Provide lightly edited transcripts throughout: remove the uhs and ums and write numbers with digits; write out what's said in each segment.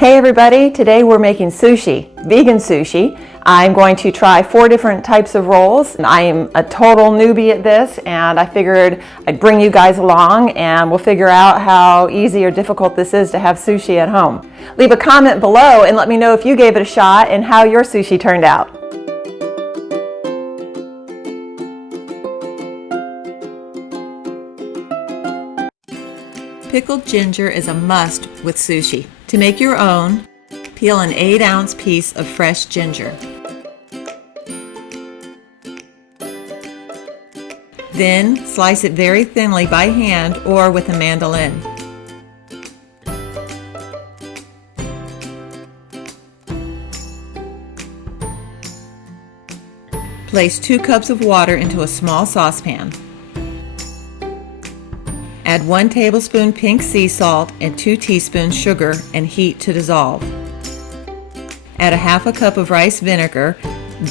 Hey everybody, today we're making sushi, vegan sushi. I'm going to try 4 different types of rolls. I am a total newbie at this and I figured I'd bring you guys along and we'll figure out how easy or difficult this is to have sushi at home. Leave a comment below and let me know if you gave it a shot and how your sushi turned out. Pickled ginger is a must with sushi. To make your own, peel an 8-ounce piece of fresh ginger. Then slice it very thinly by hand or with a mandolin. Place 2 cups of water into a small saucepan. Add 1 tablespoon pink sea salt and 2 teaspoons sugar and heat to dissolve. Add a half a cup of rice vinegar,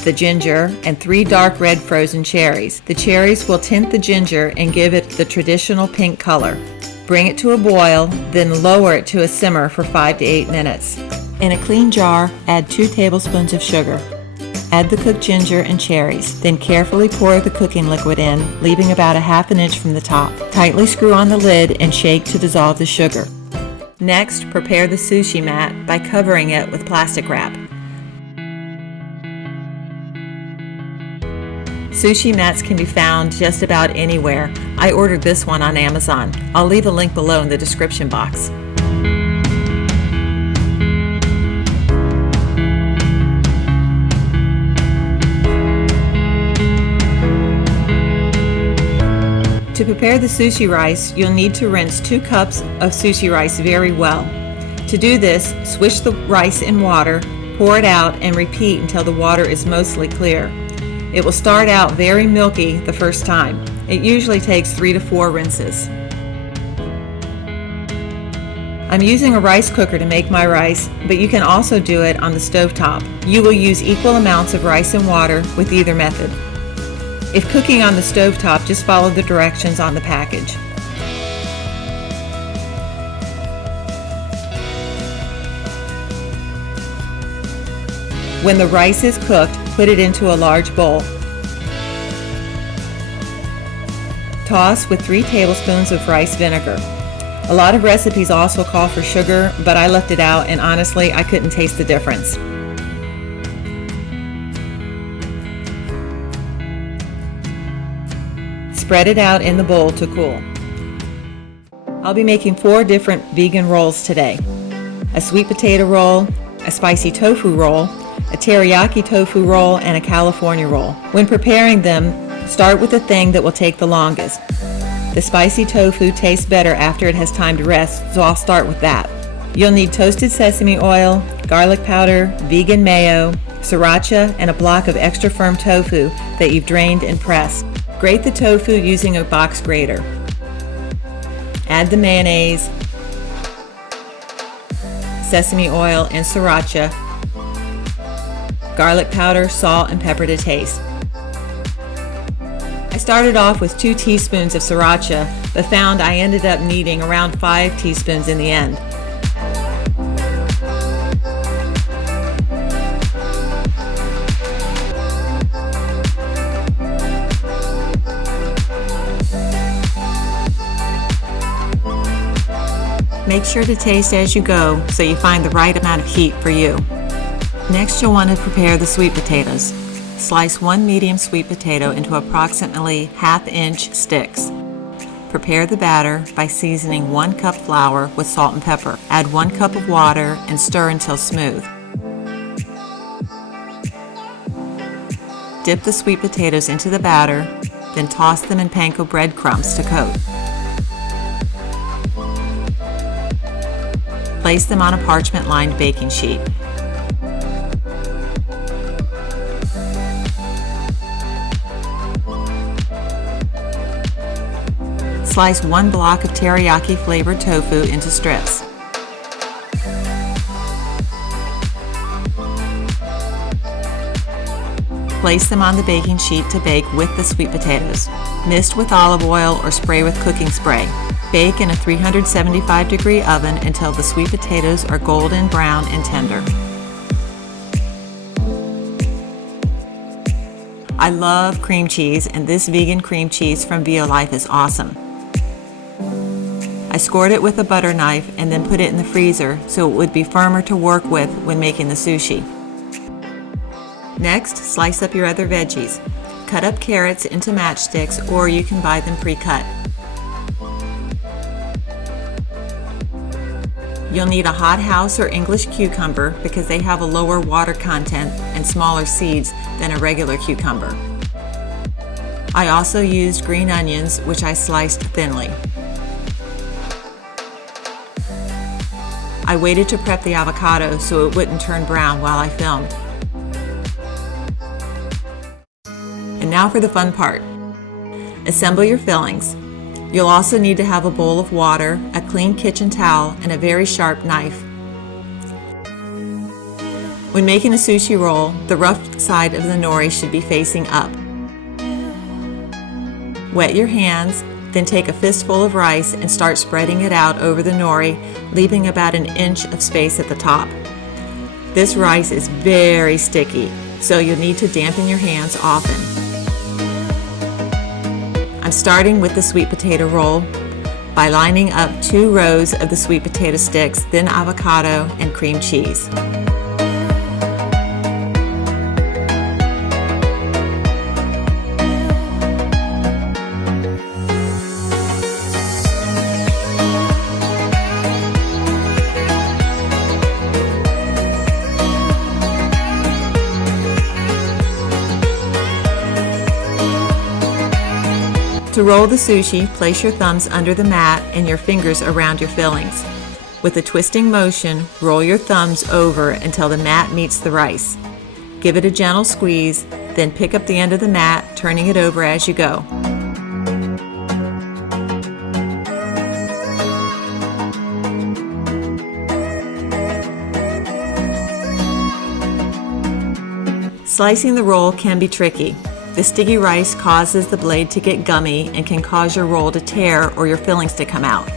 the ginger, and 3 dark red frozen cherries. The cherries will tint the ginger and give it the traditional pink color. Bring it to a boil, then lower it to a simmer for 5 to 8 minutes. In a clean jar, add 2 tablespoons of sugar. Add the cooked ginger and cherries, then carefully pour the cooking liquid in, leaving about a half an inch from the top. Tightly screw on the lid and shake to dissolve the sugar. Next, prepare the sushi mat by covering it with plastic wrap. Sushi mats can be found just about anywhere. I ordered this one on Amazon. I'll leave a link below in the description box. To prepare the sushi rice, you'll need to rinse 2 cups of sushi rice very well. To do this, swish the rice in water, pour it out, and repeat until the water is mostly clear. It will start out very milky the first time. It usually takes 3 to 4 rinses. I'm using a rice cooker to make my rice, but you can also do it on the stovetop. You will use equal amounts of rice and water with either method. If cooking on the stovetop, just follow the directions on the package. When the rice is cooked, put it into a large bowl. Toss with 3 tablespoons of rice vinegar. A lot of recipes also call for sugar, but I left it out and honestly, I couldn't taste the difference. Spread it out in the bowl to cool. I'll be making 4 different vegan rolls today. A sweet potato roll, a spicy tofu roll, a teriyaki tofu roll, and a California roll. When preparing them, start with the thing that will take the longest. The spicy tofu tastes better after it has time to rest, so I'll start with that. You'll need toasted sesame oil, garlic powder, vegan mayo, sriracha, and a block of extra firm tofu that you've drained and pressed. Grate the tofu using a box grater. Add the mayonnaise, sesame oil, and sriracha, garlic powder, salt, and pepper to taste. I started off with 2 teaspoons of sriracha, but found I ended up needing around 5 teaspoons in the end. Make sure to taste as you go so you find the right amount of heat for you. Next, you'll want to prepare the sweet potatoes. Slice 1 medium sweet potato into approximately 1/2 inch sticks. Prepare the batter by seasoning 1 cup flour with salt and pepper. Add 1 cup of water and stir until smooth. Dip the sweet potatoes into the batter, then toss them in panko breadcrumbs to coat. Place them on a parchment-lined baking sheet. Slice 1 block of teriyaki-flavored tofu into strips. Place them on the baking sheet to bake with the sweet potatoes. Mist with olive oil or spray with cooking spray. Bake in a 375-degree oven until the sweet potatoes are golden brown and tender. I love cream cheese, and this vegan cream cheese from MIDLIFE is awesome. I scored it with a butter knife and then put it in the freezer so it would be firmer to work with when making the sushi. Next, slice up your other veggies. Cut up carrots into matchsticks, or you can buy them pre-cut. You'll need a hothouse or English cucumber because they have a lower water content and smaller seeds than a regular cucumber. I also used green onions, which I sliced thinly. I waited to prep the avocado so it wouldn't turn brown while I filmed. And now for the fun part. Assemble your fillings. You'll also need to have a bowl of water, a clean kitchen towel, and a very sharp knife. When making a sushi roll, the rough side of the nori should be facing up. Wet your hands, then take a fistful of rice and start spreading it out over the nori, leaving about an inch of space at the top. This rice is very sticky, so you'll need to dampen your hands often. I'm starting with the sweet potato roll by lining up 2 rows of the sweet potato sticks, then avocado and cream cheese. To roll the sushi, place your thumbs under the mat and your fingers around your fillings. With a twisting motion, roll your thumbs over until the mat meets the rice. Give it a gentle squeeze, then pick up the end of the mat, turning it over as you go. Slicing the roll can be tricky. The sticky rice causes the blade to get gummy and can cause your roll to tear or your fillings to come out.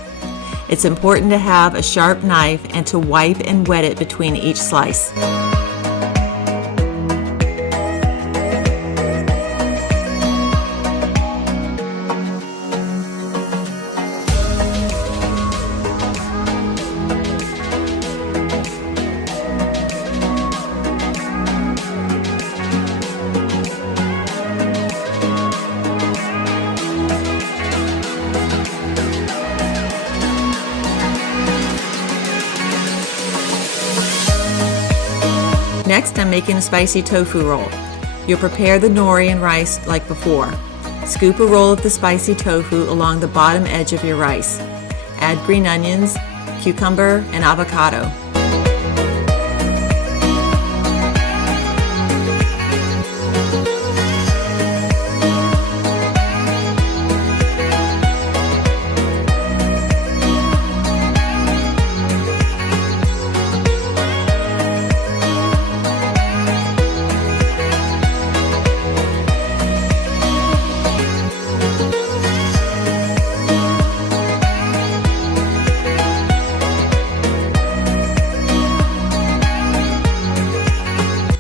It's important to have a sharp knife and to wipe and wet it between each slice. Next, I'm making a spicy tofu roll. You'll prepare the nori and rice like before. Scoop a roll of the spicy tofu along the bottom edge of your rice. Add green onions, cucumber, and avocado.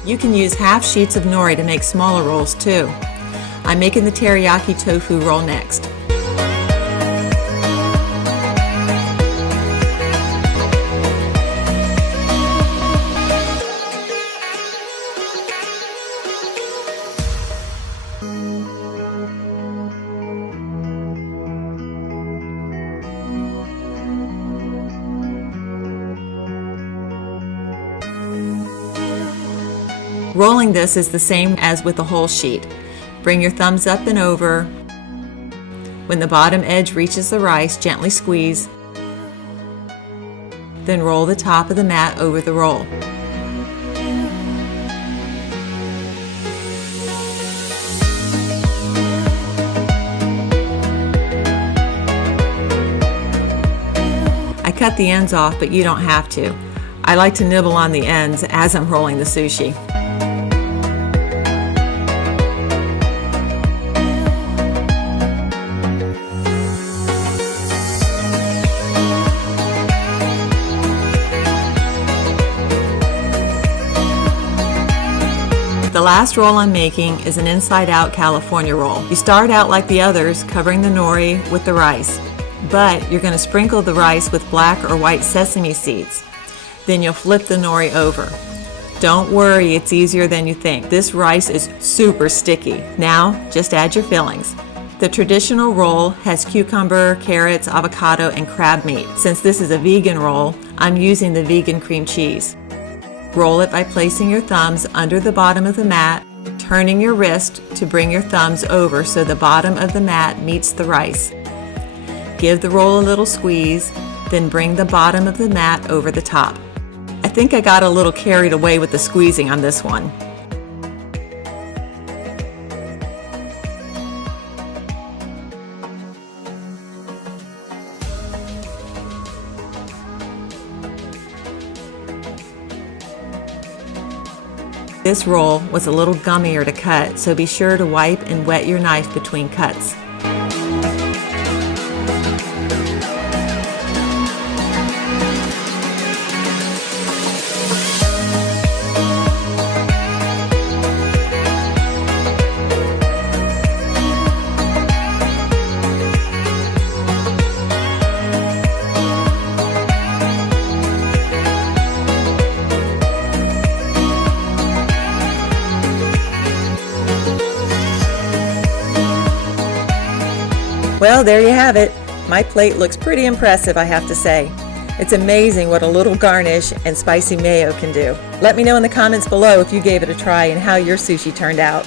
You can use half sheets of nori to make smaller rolls too. I'm making the teriyaki tofu roll next. Rolling this is the same as with the whole sheet. Bring your thumbs up and over. When the bottom edge reaches the rice, gently squeeze. Then roll the top of the mat over the roll. I cut the ends off, but you don't have to. I like to nibble on the ends as I'm rolling the sushi. last roll I'm making is an inside-out California roll. You start out like the others, covering the nori with the rice, but you're going to sprinkle the rice with black or white sesame seeds. Then you'll flip the nori over. Don't worry, it's easier than you think. This rice is super sticky. Now, just add your fillings. The traditional roll has cucumber, carrots, avocado, and crab meat. Since this is a vegan roll, I'm using the vegan cream cheese. Roll it by placing your thumbs under the bottom of the mat, turning your wrist to bring your thumbs over so the bottom of the mat meets the rice. Give the roll a little squeeze, then bring the bottom of the mat over the top. I think I got a little carried away with the squeezing on this one. This roll was a little gummier to cut, so be sure to wipe and wet your knife between cuts. Well, there you have it. My plate looks pretty impressive, I have to say. It's amazing what a little garnish and spicy mayo can do. Let me know in the comments below if you gave it a try and how your sushi turned out.